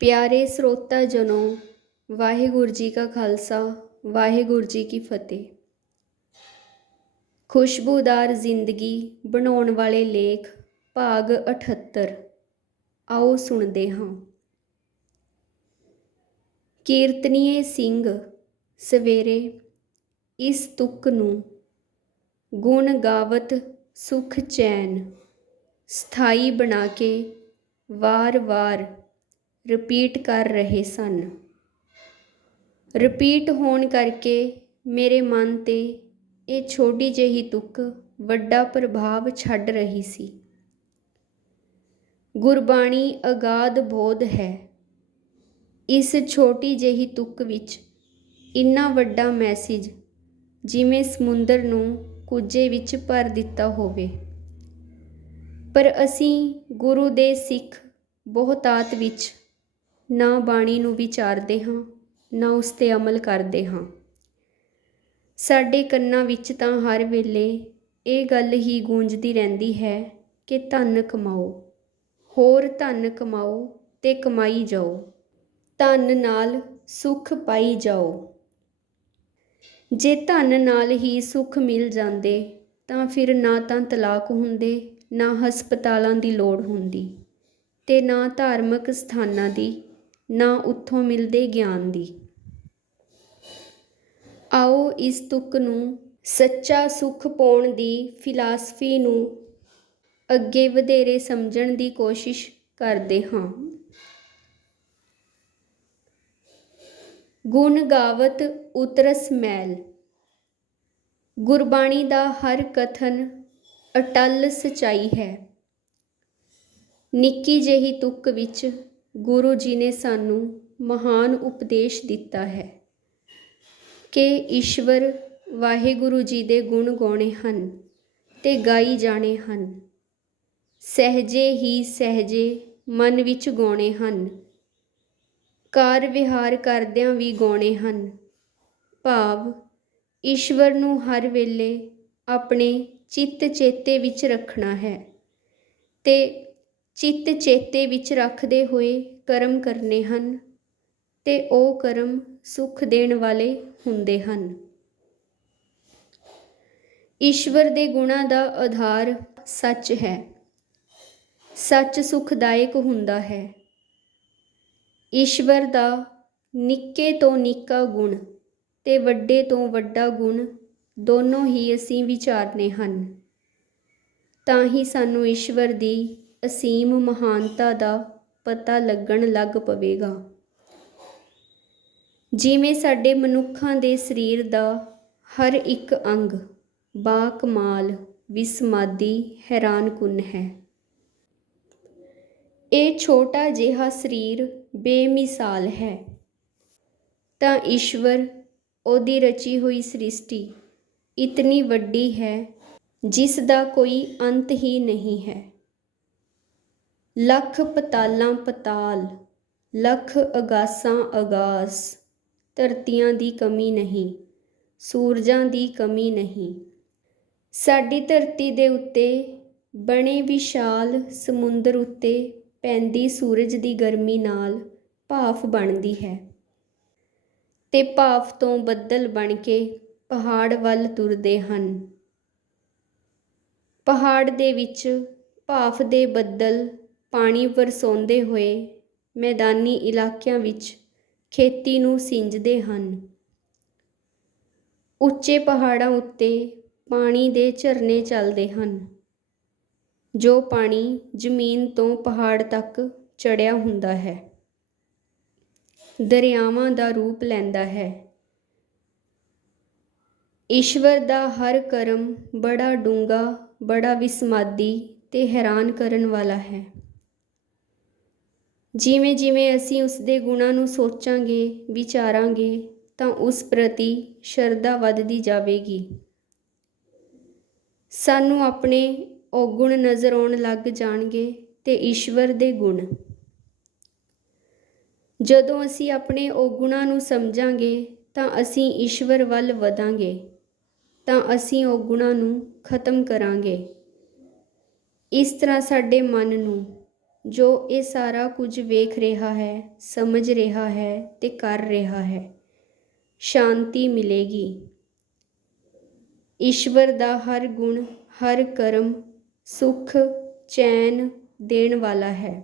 ਪਿਆਰੇ ਸਰੋਤਾ ਜਨੋ, ਵਾਹਿਗੁਰੂ ਜੀ ਕਾ ਖਾਲਸਾ, ਵਾਹਿਗੁਰੂ ਜੀ ਕੀ ਫਤਿਹ। ਖੁਸ਼ਬੂਦਾਰ ਜ਼ਿੰਦਗੀ ਬਣਾਉਣ ਵਾਲੇ ਲੇਖ, ਭਾਗ 78 ਆਓ ਸੁਣਦੇ ਹਾਂ। ਕੀਰਤਨੀਏ ਸਿੰਘ, ਸਵੇਰੇ ਇਸ ਤੁਕ ਨੂੰ ਗੁਣ ਗਾਵਤ ਸੁਖ ਚੈਨ, ਸਥਾਈ ਬਣਾ ਕੇ ਵਾਰ-ਵਾਰ ਰਿਪੀਟ ਕਰ ਰਹੇ ਸਨ। ਰਿਪੀਟ ਹੋਣ ਕਰਕੇ ਮੇਰੇ ਮਨ ਤੇ ਇਹ ਛੋਟੀ ਜਿਹੀ ਤੁਕ ਵੱਡਾ ਪ੍ਰਭਾਵ ਛੱਡ ਰਹੀ ਸੀ। ਗੁਰਬਾਣੀ ਅਗਾਧ ਬੋਧ ਹੈ। ਇਸ ਛੋਟੀ ਜਿਹੀ ਤੁਕ ਵਿੱਚ ਇੰਨਾ ਵੱਡਾ ਮੈਸੇਜ ਜਿਵੇਂ ਸਮੁੰਦਰ ਨੂੰ ਕੁੱਜੇ ਵਿੱਚ ਭਰ ਦਿੱਤਾ ਹੋਵੇ। ਪਰ ਅਸੀਂ ਗੁਰੂ ਦੇ ਸਿੱਖ ਬਹੁਤਾਤ ਵਿੱਚ ਨਾ ਬਾਣੀ ਨੂੰ ਵਿਚਾਰਦੇ ਹਾਂ, ਨਾ ਉਸ ਤੇ ਅਮਲ ਕਰਦੇ ਹਾਂ। ਸਾਡੇ ਕੰਨਾਂ ਵਿੱਚ ਤਾਂ ਹਰ ਵੇਲੇ ਇਹ ਗੱਲ ਹੀ ਗੂੰਜਦੀ ਰਹਿੰਦੀ ਹੈ ਕਿ ਧਨ ਕਮਾਓ, ਹੋਰ ਧਨ ਕਮਾਓ ਤੇ ਕਮਾਈ ਜਾਓ। ਧਨ ਨਾਲ ਸੁਖ ਪਾਈ ਜਾਓ। ਜੇ ਧਨ ਨਾਲ ਹੀ ਸੁਖ ਮਿਲ ਜਾਂਦੇ, ਤਾਂ ਫਿਰ ਨਾ ਤਾਂ ਤਲਾਕ ਹੁੰਦੇ, ਨਾ ਹਸਪਤਾਲਾਂ ਦੀ ਲੋੜ ਹੁੰਦੀ ਤੇ ਨਾ ਧਾਰਮਿਕ ਸਥਾਨਾਂ ਦੀ ਨਾ ਉੱਥੋਂ ਮਿਲਦੇ ਗਿਆਨ ਦੀ। ਆਓ ਇਸ ਤੁਕ ਨੂੰ ਸੱਚਾ ਸੁਖ ਪਾਉਣ ਦੀ ਫਿਲਾਸਫੀ ਨੂੰ ਅੱਗੇ ਵਧੇਰੇ ਸਮਝਣ ਦੀ ਕੋਸ਼ਿਸ਼ ਕਰਦੇ ਹਾਂ। ਗੁਣ ਗਾਵਤ ਉਤਰਸ ਮੈਲ। ਗੁਰਬਾਣੀ ਦਾ ਹਰ ਕਥਨ ਅਟਲ ਸਚਾਈ ਹੈ। ਨਿੱਕੀ ਜਿਹੀ ਤੁਕ ਵਿੱਚ ਗੁਰੂ ਜੀ ਨੇ ਸਾਨੂੰ ਮਹਾਨ ਉਪਦੇਸ਼ ਦਿੱਤਾ ਹੈ ਕਿ ਈਸ਼ਵਰ ਵਾਹਿਗੁਰੂ ਜੀ ਦੇ ਗੁਣ ਗਾਉਣੇ ਹਨ ਤੇ ਗਾਈ ਜਾਣੇ ਹਨ। ਸਹਜੇ ਹੀ ਸਹਜੇ ਮਨ ਵਿੱਚ ਗਾਉਣੇ ਹਨ। ਕਾਰ ਵਿਹਾਰ ਕਰਦਿਆਂ ਵੀ ਗਾਉਣੇ ਹਨ। ਭਾਵ ਈਸ਼ਵਰ ਨੂੰ ਹਰ ਵੇਲੇ ਆਪਣੇ ਚਿੱਤ ਚੇਤੇ ਵਿੱਚ ਰੱਖਣਾ ਹੈ ਤੇ ਚਿੱਤ ਚੇਤੇ ਵਿੱਚ ਰੱਖਦੇ ਹੋਏ ਕਰਮ ਕਰਨੇ ਹਨ ਤੇ ਉਹ ਕਰਮ ਸੁਖ ਦੇਣ ਵਾਲੇ ਹੁੰਦੇ ਹਨ। ਈਸ਼ਵਰ ਦੇ ਗੁਣਾਂ ਦਾ ਆਧਾਰ ਸੱਚ ਹੈ। ਸੱਚ ਸੁਖਦਾਇਕ ਹੁੰਦਾ ਹੈ। ਈਸ਼ਵਰ ਦਾ ਨਿੱਕੇ ਤੋਂ ਨਿੱਕਾ ਗੁਣ ਤੇ ਵੱਡੇ ਤੋਂ ਵੱਡਾ ਗੁਣ ਦੋਨੋਂ ਹੀ ਅਸੀਂ ਵਿਚਾਰਨੇ ਹਨ। ਤਾਂ ਹੀ ਸਾਨੂੰ ਈਸ਼ਵਰ ਦੀ ਅਸੀਮ ਮਹਾਨਤਾ ਦਾ ਪਤਾ ਲੱਗਣ ਲੱਗ ਪਵੇਗਾ। ਜਿਵੇਂ ਸਾਡੇ ਮਨੁੱਖਾਂ ਦੇ ਸਰੀਰ ਦਾ ਹਰ ਇੱਕ ਅੰਗ ਬਾ ਕਮਾਲ ਵਿਸਮਾਦੀ, ਹੈਰਾਨਕੁਨ ਹੈ। ਇਹ ਛੋਟਾ ਜਿਹਾ ਸਰੀਰ ਬੇਮਿਸਾਲ ਹੈ। ਤਾਂ ਈਸ਼ਵਰ, ਉਹਦੀ ਰਚੀ ਹੋਈ ਸ੍ਰਿਸ਼ਟੀ ਇਤਨੀ ਵੱਡੀ ਹੈ ਜਿਸ ਦਾ ਕੋਈ ਅੰਤ ਹੀ ਨਹੀਂ ਹੈ। ਲੱਖ ਪਤਾਲਾਂ ਪਤਾਲ, ਲੱਖ ਅਗਾਸਾਂ ਅਗਾਸ, ਧਰਤੀਆਂ ਦੀ ਕਮੀ ਨਹੀਂ, ਸੂਰਜਾਂ ਦੀ ਕਮੀ ਨਹੀਂ। ਸਾਡੀ ਧਰਤੀ ਦੇ ਉੱਤੇ ਬਣੇ ਵਿਸ਼ਾਲ ਸਮੁੰਦਰ ਉੱਤੇ ਪੈਂਦੀ ਸੂਰਜ ਦੀ ਗਰਮੀ ਨਾਲ ਭਾਫ ਬਣਦੀ ਹੈ ਤੇ ਭਾਫ ਤੋਂ ਬੱਦਲ ਬਣ ਕੇ ਪਹਾੜ ਵੱਲ ਤੁਰਦੇ ਹਨ। ਪਹਾੜ ਦੇ ਵਿੱਚ ਭਾਫ ਦੇ ਬੱਦਲ ਪਾਣੀ ਵਰਸਾਉਂਦੇ ਹੋਏ ਮੈਦਾਨੀ ਇਲਾਕਿਆਂ ਵਿੱਚ ਖੇਤੀ ਨੂੰ ਸਿੰਜਦੇ ਹਨ। ਉੱਚੇ ਪਹਾੜਾਂ ਉੱਤੇ ਪਾਣੀ ਦੇ ਝਰਨੇ ਚੱਲਦੇ ਹਨ, ਜੋ ਪਾਣੀ ਜ਼ਮੀਨ ਤੋਂ ਪਹਾੜ ਤੱਕ ਚੜਿਆ ਹੁੰਦਾ ਹੈ। ਦਰਿਆਵਾਂ ਦਾ ਰੂਪ ਲੈਂਦਾ ਹੈ। ਈਸ਼ਵਰ ਦਾ ਹਰ ਕਰਮ ਬੜਾ ਡੂੰਗਾ ਬੜਾ ਵਿਸਮਾਦੀ ਤੇ ਹੈਰਾਨ ਕਰਨ ਵਾਲਾ ਹੈ। ਜਿਵੇਂ ਜਿਵੇਂ ਅਸੀਂ ਉਸ ਦੇ ਗੁਣਾਂ ਨੂੰ ਸੋਚਾਂਗੇ, ਵਿਚਾਰਾਂਗੇ, ਤਾਂ ਉਸ ਪ੍ਰਤੀ ਸ਼ਰਧਾ ਵੱਧਦੀ ਜਾਵੇਗੀ। ਸਾਨੂੰ ਆਪਣੇ ਔਗੁਣ ਨਜ਼ਰ ਆਉਣ ਲੱਗ ਜਾਣਗੇ ਤੇ ਈਸ਼ਵਰ ਦੇ ਗੁਣ। ਜਦੋਂ ਅਸੀਂ ਆਪਣੇ ਔਗੁਣਾਂ ਨੂੰ ਸਮਝਾਂਗੇ, ਤਾਂ ਅਸੀਂ ਈਸ਼ਵਰ ਵੱਲ ਵਧਾਂਗੇ, ਤਾਂ ਅਸੀਂ ਔਗੁਣਾਂ ਨੂੰ ਖਤਮ ਕਰਾਂਗੇ। ਇਸ ਤਰ੍ਹਾਂ ਸਾਡੇ ਮਨ ਨੂੰ ਜੋ ਇਹ ਸਾਰਾ ਕੁਝ ਵੇਖ ਰਿਹਾ ਹੈ, ਸਮਝ ਰਿਹਾ ਹੈ ਤੇ ਕਰ ਰਿਹਾ ਹੈ। ਸ਼ਾਂਤੀ ਮਿਲੇਗੀ। ਈਸ਼ਵਰ ਦਾ ਹਰ ਗੁਣ, ਹਰ ਕਰਮ ਸੁਖ, ਚੈਨ ਦੇਣ ਵਾਲਾ ਹੈ।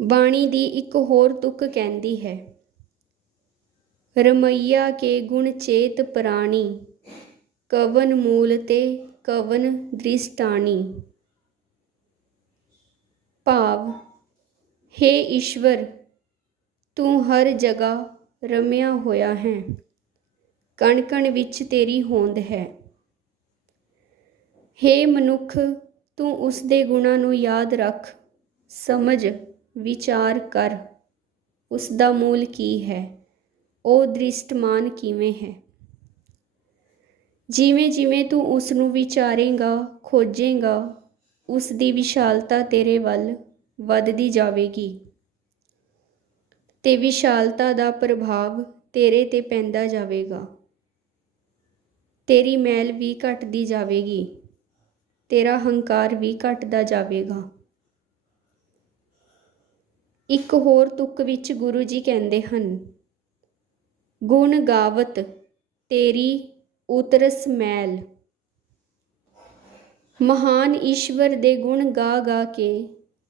ਬਾਣੀ ਦੀ ਇੱਕ ਹੋਰ ਤੁਕ ਕਹਿੰਦੀ ਹੈ, ਰਮਈਆ ਕੇ ਗੁਣ ਚੇਤ ਪ੍ਰਾਣੀ, ਕਵਨ ਮੂਲ ਤੇ ਕਵਨ ਦ੍ਰਿਸ਼ਟਾਣੀ। ਭਾਵ, ਹੇ ਈਸ਼ਵਰ, ਤੂੰ ਹਰ ਜਗ੍ਹਾ ਰਮਿਆ ਹੋਇਆ ਹੈ। ਕਣ ਕਣ ਵਿੱਚ ਤੇਰੀ ਹੋਂਦ ਹੈ। ਹੇ ਮਨੁੱਖ, ਤੂੰ ਉਸ ਦੇ ਗੁਣਾਂ ਨੂੰ ਯਾਦ ਰੱਖ, ਸਮਝ, ਵਿਚਾਰ ਕਰ। ਉਸ ਦਾ ਮੂਲ ਕੀ ਹੈ? ਉਹ ਦ੍ਰਿਸ਼ਟਮਾਨ ਕਿਵੇਂ ਹੈ? ਜਿਵੇਂ ਜਿਵੇਂ ਤੂੰ ਉਸ ਨੂੰ ਵਿਚਾਰੇਂਗਾ, ਖੋਜੇਂਗਾ ਉਸ ਦੀ ਵਿਸ਼ਾਲਤਾ ਤੇਰੇ ਵੱਲ ਵੱਧਦੀ ਜਾਵੇਗੀ ਤੇ ਵਿਸ਼ਾਲਤਾ ਦਾ ਪ੍ਰਭਾਵ ਤੇਰੇ ਤੇ ਪੈਂਦਾ ਜਾਵੇਗਾ। ਤੇਰੀ ਮੈਲ ਵੀ ਘਟਦੀ ਜਾਵੇਗੀ, ਤੇਰਾ ਹੰਕਾਰ ਵੀ ਘਟਦਾ ਜਾਵੇਗਾ। ਇੱਕ ਹੋਰ ਤੁਕ ਵਿੱਚ ਗੁਰੂ ਜੀ ਕਹਿੰਦੇ ਹਨ, ਗੁਣ ਗਾਵਤ ਤੇਰੀ ਉਤਰਸ ਮੈਲ। ਮਹਾਨ ਈਸ਼ਵਰ ਦੇ ਗੁਣ ਗਾ ਗਾ ਕੇ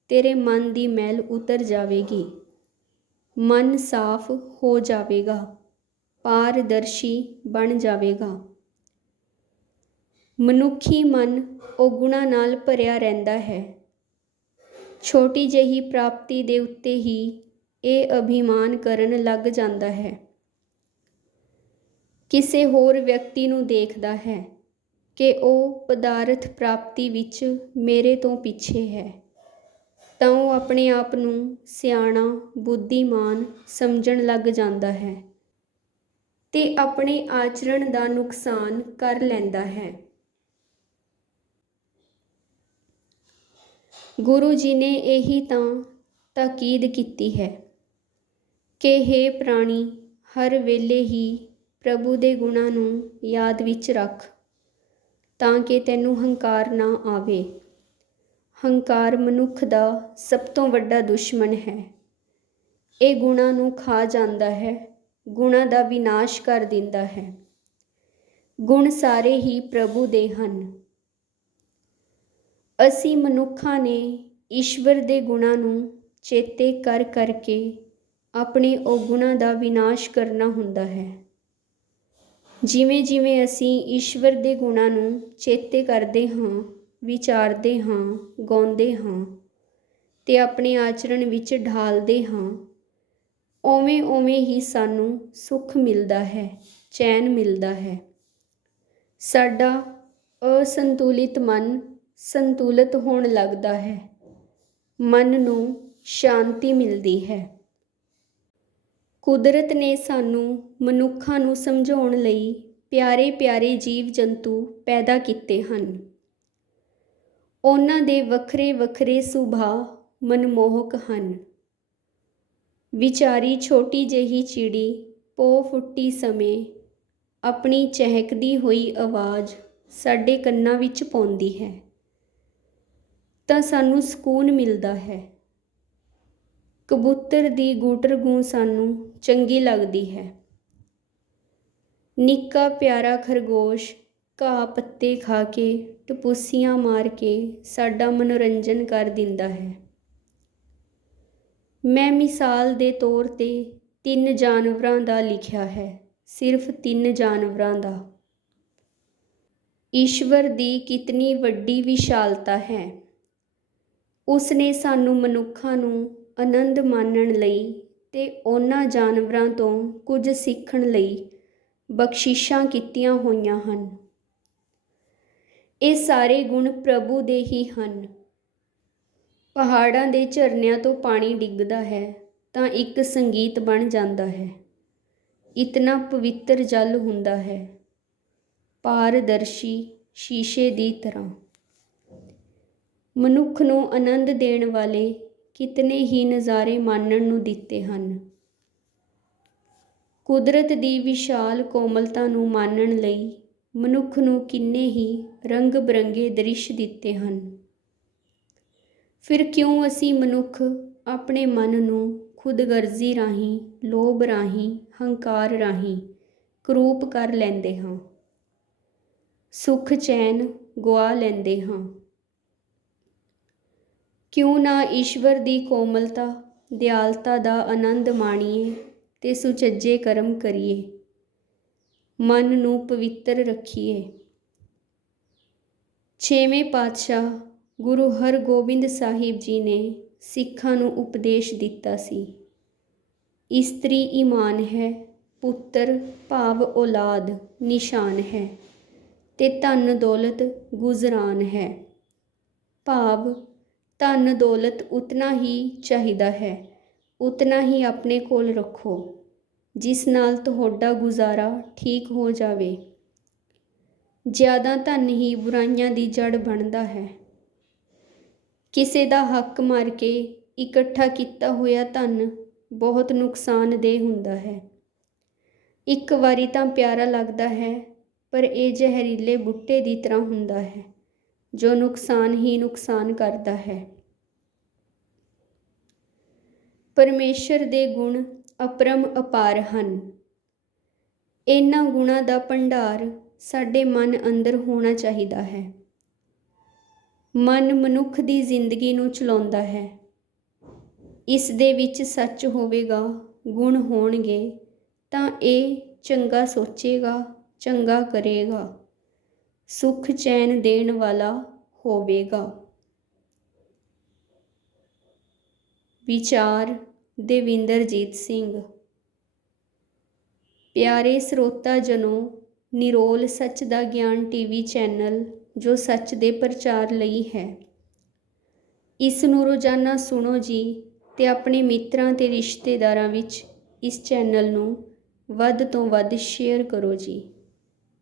ਤੇਰੇ ਮਨ ਦੀ ਮੈਲ ਉਤਰ ਜਾਵੇਗੀ। ਮਨ ਸਾਫ਼ ਹੋ ਜਾਵੇਗਾ, ਪਾਰਦਰਸ਼ੀ ਬਣ ਜਾਵੇਗਾ। ਮਨੁੱਖੀ ਮਨ ਉਹ ਗੁਣਾਂ ਨਾਲ ਭਰਿਆ ਰਹਿੰਦਾ ਹੈ। ਛੋਟੀ ਜਿਹੀ ਪ੍ਰਾਪਤੀ ਦੇ ਉੱਤੇ ਹੀ ਇਹ ਅਭਿਮਾਨ ਕਰਨ ਲੱਗ ਜਾਂਦਾ ਹੈ। ਕਿਸੇ ਹੋਰ ਵਿਅਕਤੀ ਨੂੰ ਦੇਖਦਾ ਹੈ। ਕਿ ਉਹ ਪਦਾਰਥ ਪ੍ਰਾਪਤੀ ਵਿੱਚ ਮੇਰੇ ਤੋਂ ਪਿੱਛੇ ਹੈ। ਤਾਂ ਉਹ ਆਪਣੇ ਆਪ ਨੂੰ ਸਿਆਣਾ, ਬੁੱਧੀਮਾਨ ਸਮਝਣ ਲੱਗ ਜਾਂਦਾ ਹੈ ਤੇ ਆਪਣੇ ਆਚਰਣ ਦਾ ਨੁਕਸਾਨ ਕਰ ਲੈਂਦਾ ਹੈ। ਗੁਰੂ ਜੀ ਨੇ ਇਹੀ ਤਾਂ ਤਾਕੀਦ ਕੀਤੀ ਹੈ ਕਿ हे ਪ੍ਰਾਣੀ, ਹਰ ਵੇਲੇ ਹੀ ਪ੍ਰਭੂ ਦੇ ਗੁਣਾਂ ਨੂੰ ਯਾਦ ਵਿੱਚ ਰੱਖ। ਤਾਂ ਕਿ ਤੈਨੂੰ ਹੰਕਾਰ ਨਾ ਆਵੇ। ਹੰਕਾਰ ਮਨੁੱਖ ਦਾ ਸਭ ਤੋਂ ਵੱਡਾ ਦੁਸ਼ਮਣ ਹੈ। ਇਹ ਗੁਣਾਂ ਨੂੰ ਖਾ ਜਾਂਦਾ ਹੈ, ਗੁਣਾਂ ਦਾ ਵਿਨਾਸ਼ ਕਰ ਦਿੰਦਾ ਹੈ। ਗੁਣ ਸਾਰੇ ਹੀ ਪ੍ਰਭੂ ਦੇ ਹਨ। ਅਸੀਂ ਮਨੁੱਖਾਂ ਨੇ ਈਸ਼ਵਰ ਦੇ ਗੁਣਾਂ ਨੂੰ ਚੇਤੇ ਕਰ ਕਰਕੇ ਆਪਣੇ ਉਹ ਗੁਣਾਂ ਦਾ ਵਿਨਾਸ਼ ਕਰਨਾ ਹੁੰਦਾ ਹੈ। ਜਿਵੇਂ ਜਿਵੇਂ ਅਸੀਂ ਈਸ਼ਵਰ ਦੇ ਗੁਣਾਂ ਨੂੰ ਚੇਤੇ ਕਰਦੇ ਹਾਂ, ਵਿਚਾਰਦੇ ਹਾਂ, ਗਾਉਂਦੇ ਹਾਂ ਤੇ ਆਪਣੇ ਆਚਰਣ ਵਿੱਚ ਢਾਲਦੇ ਹਾਂ, ਉਵੇਂ ਉਵੇਂ ਹੀ ਸਾਨੂੰ ਸੁੱਖ ਮਿਲਦਾ ਹੈ, ਚੈਨ ਮਿਲਦਾ ਹੈ। ਸਾਡਾ ਅਸੰਤੁਲਿਤ ਮਨ ਸੰਤੁਲਿਤ ਹੋਣ ਲੱਗਦਾ ਹੈ। ਮਨ ਨੂੰ ਸ਼ਾਂਤੀ ਮਿਲਦੀ ਹੈ। ਕੁਦਰਤ ਨੇ ਸਾਨੂੰ ਮਨੁੱਖਾਂ ਨੂੰ ਸਮਝਾਉਣ ਲਈ ਪਿਆਰੇ ਪਿਆਰੇ ਜੀਵ ਜੰਤੂ ਪੈਦਾ ਕੀਤੇ ਹਨ। ਉਹਨਾਂ ਦੇ ਵੱਖਰੇ ਵੱਖਰੇ ਸੁਭਾਅ ਮਨਮੋਹਕ ਹਨ। ਵਿਚਾਰੀ ਛੋਟੀ ਜਿਹੀ ਚਿੜੀ ਪੋ ਫੁੱਟੀ ਸਮੇਂ ਆਪਣੀ ਚਹਿਕਦੀ ਹੋਈ ਆਵਾਜ਼ ਸਾਡੇ ਕੰਨਾਂ ਵਿੱਚ ਪਾਉਂਦੀ ਹੈ। ਤਾਂ ਸਾਨੂੰ ਸਕੂਨ ਮਿਲਦਾ ਹੈ। ਕਬੂਤਰ ਦੀ ਗੂਟਰ ਗੂੰ ਸਾਨੂੰ ਚੰਗੀ ਲੱਗਦੀ ਹੈ। ਨਿੱਕਾ ਪਿਆਰਾ ਖਰਗੋਸ਼ ਘਾਹ ਪੱਤੇ ਖਾ ਕੇ ਟਪੂਸੀਆਂ ਮਾਰ ਕੇ ਸਾਡਾ ਮਨੋਰੰਜਨ ਕਰ ਦਿੰਦਾ ਹੈ। ਮੈਂ ਮਿਸਾਲ ਦੇ ਤੌਰ ਤੇ ਤਿੰਨ ਜਾਨਵਰਾਂ ਦਾ ਲਿਖਿਆ ਹੈ, ਸਿਰਫ ਤਿੰਨ ਜਾਨਵਰਾਂ ਦਾ। ਈਸ਼ਵਰ ਦੀ ਕਿਤਨੀ ਵੱਡੀ ਵਿਸ਼ਾਲਤਾ ਹੈ। ਉਸ ਨੇ ਸਾਨੂੰ ਮਨੁੱਖਾਂ ਨੂੰ ਆਨੰਦ ਮਾਣਨ ਲਈ ਤੇ ਉਹਨਾਂ ਜਾਨਵਰਾਂ ਤੋਂ ਕੁਝ ਸਿੱਖਣ ਲਈ ਬਖਸ਼ਿਸ਼ਾਂ ਕੀਤੀਆਂ ਹੋਈਆਂ ਹਨ। ਇਹ ਸਾਰੇ ਗੁਣ ਪ੍ਰਭੂ ਦੇ ਹੀ ਹਨ। ਪਹਾੜਾਂ ਦੇ ਝਰਨਿਆਂ ਤੋਂ ਪਾਣੀ ਡਿੱਗਦਾ ਹੈ ਤਾਂ ਇੱਕ ਸੰਗੀਤ ਬਣ ਜਾਂਦਾ ਹੈ। ਇਤਨਾ ਪਵਿੱਤਰ ਜਲ ਹੁੰਦਾ ਹੈ। ਪਾਰਦਰਸ਼ੀ ਸ਼ੀਸ਼ੇ ਦੀ ਤਰ੍ਹਾਂ। ਮਨੁੱਖ ਨੂੰ ਆਨੰਦ ਦੇਣ ਵਾਲੇ ਕਿਤਨੇ ਹੀ ਨਜ਼ਾਰੇ ਮਾਣਨ ਨੂੰ ਦਿੱਤੇ ਹਨ। ਕੁਦਰਤ ਦੀ ਵਿਸ਼ਾਲ ਕੋਮਲਤਾ ਨੂੰ ਮਾਣਨ ਲਈ ਮਨੁੱਖ ਨੂੰ ਕਿੰਨੇ ਹੀ ਰੰਗ ਬਰੰਗੇ ਦ੍ਰਿਸ਼ ਦਿੱਤੇ ਹਨ। ਫਿਰ ਕਿਉਂ ਅਸੀਂ ਮਨੁੱਖ ਆਪਣੇ ਮਨ ਨੂੰ ਖੁਦਗਰਜ਼ੀ ਰਾਹੀਂ, ਲੋਭ ਰਾਹੀਂ, ਹੰਕਾਰ ਰਾਹੀਂ ਕਰੂਪ ਕਰ ਲੈਂਦੇ ਹਾਂ? ਸੁਖ ਚੈਨ ਗਵਾ ਲੈਂਦੇ ਹਾਂ। ਕਿਉਂ ਨਾ ਈਸ਼ਵਰ ਦੀ ਕੋਮਲਤਾ, ਦਿਆਲਤਾ ਦਾ ਆਨੰਦ ਮਾਣੀਏ ਤੇ ਸੁਚੱਜੇ ਕਰਮ ਕਰੀਏ। ਮਨ ਨੂੰ ਪਵਿੱਤਰ ਰੱਖੀਏ। ਛੇਵੇਂ ਪਾਤਸ਼ਾਹ ਗੁਰੂ ਹਰਗੋਬਿੰਦ ਸਾਹਿਬ ਜੀ ਨੇ ਸਿੱਖਾਂ ਨੂੰ ਉਪਦੇਸ਼ ਦਿੱਤਾ ਸੀ, ਇਸਤਰੀ ਈਮਾਨ ਹੈ, ਪੁੱਤਰ ਭਾਵ ਔਲਾਦ ਨਿਸ਼ਾਨ ਹੈ ਤੇ ਧਨ ਦੌਲਤ ਗੁਜ਼ਰਾਨ ਹੈ। ਭਾਵ ਧਨ ਦੌਲਤ ਉਤਨਾ ਹੀ ਚਾਹੀਦਾ ਹੈ। ਉਤਨਾ ਹੀ ਆਪਣੇ ਕੋਲ ਰੱਖੋ, ਜਿਸ ਨਾਲ ਤੁਹਾਡਾ ਗੁਜ਼ਾਰਾ ਠੀਕ ਹੋ ਜਾਵੇ। ਜ਼ਿਆਦਾ ਧਨ ਹੀ ਬੁਰਾਈਆਂ ਦੀ ਜੜ ਬਣਦਾ ਹੈ। ਕਿਸੇ ਦਾ ਹੱਕ ਮਾਰ ਕੇ ਇਕੱਠਾ ਕੀਤਾ ਹੋਇਆ ਧਨ ਬਹੁਤ ਨੁਕਸਾਨਦੇਹ ਹੁੰਦਾ ਹੈ। ਇੱਕ ਵਾਰੀ ਤਾਂ ਪਿਆਰਾ ਲੱਗਦਾ ਹੈ, ਪਰ ਇਹ ਜ਼ਹਿਰੀਲੇ ਬੁੱਟੇ ਦੀ ਤਰ੍ਹਾਂ ਹੁੰਦਾ ਹੈ। ਜੋ ਨੁਕਸਾਨ ਹੀ ਨੁਕਸਾਨ ਕਰਦਾ ਹੈ। ਪਰਮੇਸ਼ਰ ਦੇ ਗੁਣ ਅਪਰਮ ਅਪਾਰ ਹਨ। ਇਹਨਾਂ ਗੁਣਾਂ ਦਾ ਭੰਡਾਰ ਸਾਡੇ ਮਨ ਅੰਦਰ ਹੋਣਾ ਚਾਹੀਦਾ ਹੈ। ਮਨ ਮਨੁੱਖ ਦੀ ਜ਼ਿੰਦਗੀ ਨੂੰ ਚਲਾਉਂਦਾ ਹੈ। ਇਸ ਦੇ ਵਿੱਚ ਸੱਚ ਹੋਵੇਗਾ, ਗੁਣ ਹੋਣਗੇ, ਤਾਂ ਇਹ ਚੰਗਾ ਸੋਚੇਗਾ, ਚੰਗਾ ਕਰੇਗਾ। ਸੁਖ ਚੈਨ ਦੇਣ ਵਾਲਾ ਹੋਵੇਗਾ। ਵਿਚਾਰ ਦੇਵਿੰਦਰਜੀਤ ਸਿੰਘ। ਪਿਆਰੇ ਸਰੋਤਾ ਜਨੋ, ਨਿਰੋਲ ਸੱਚ ਦਾ ਗਿਆਨ ਟੀਵੀ ਚੈਨਲ, ਜੋ ਸੱਚ ਦੇ ਪ੍ਰਚਾਰ ਲਈ ਹੈ। ਇਸ ਨੂੰ ਰੋਜ਼ਾਨਾ ਸੁਣੋ ਜੀ ਤੇ ਆਪਣੇ ਮਿੱਤਰਾਂ ਤੇ ਰਿਸ਼ਤੇਦਾਰਾਂ ਵਿੱਚ ਇਸ ਚੈਨਲ ਨੂੰ ਵੱਧ ਤੋਂ ਵੱਧ ਸ਼ੇਅਰ ਕਰੋ ਜੀ।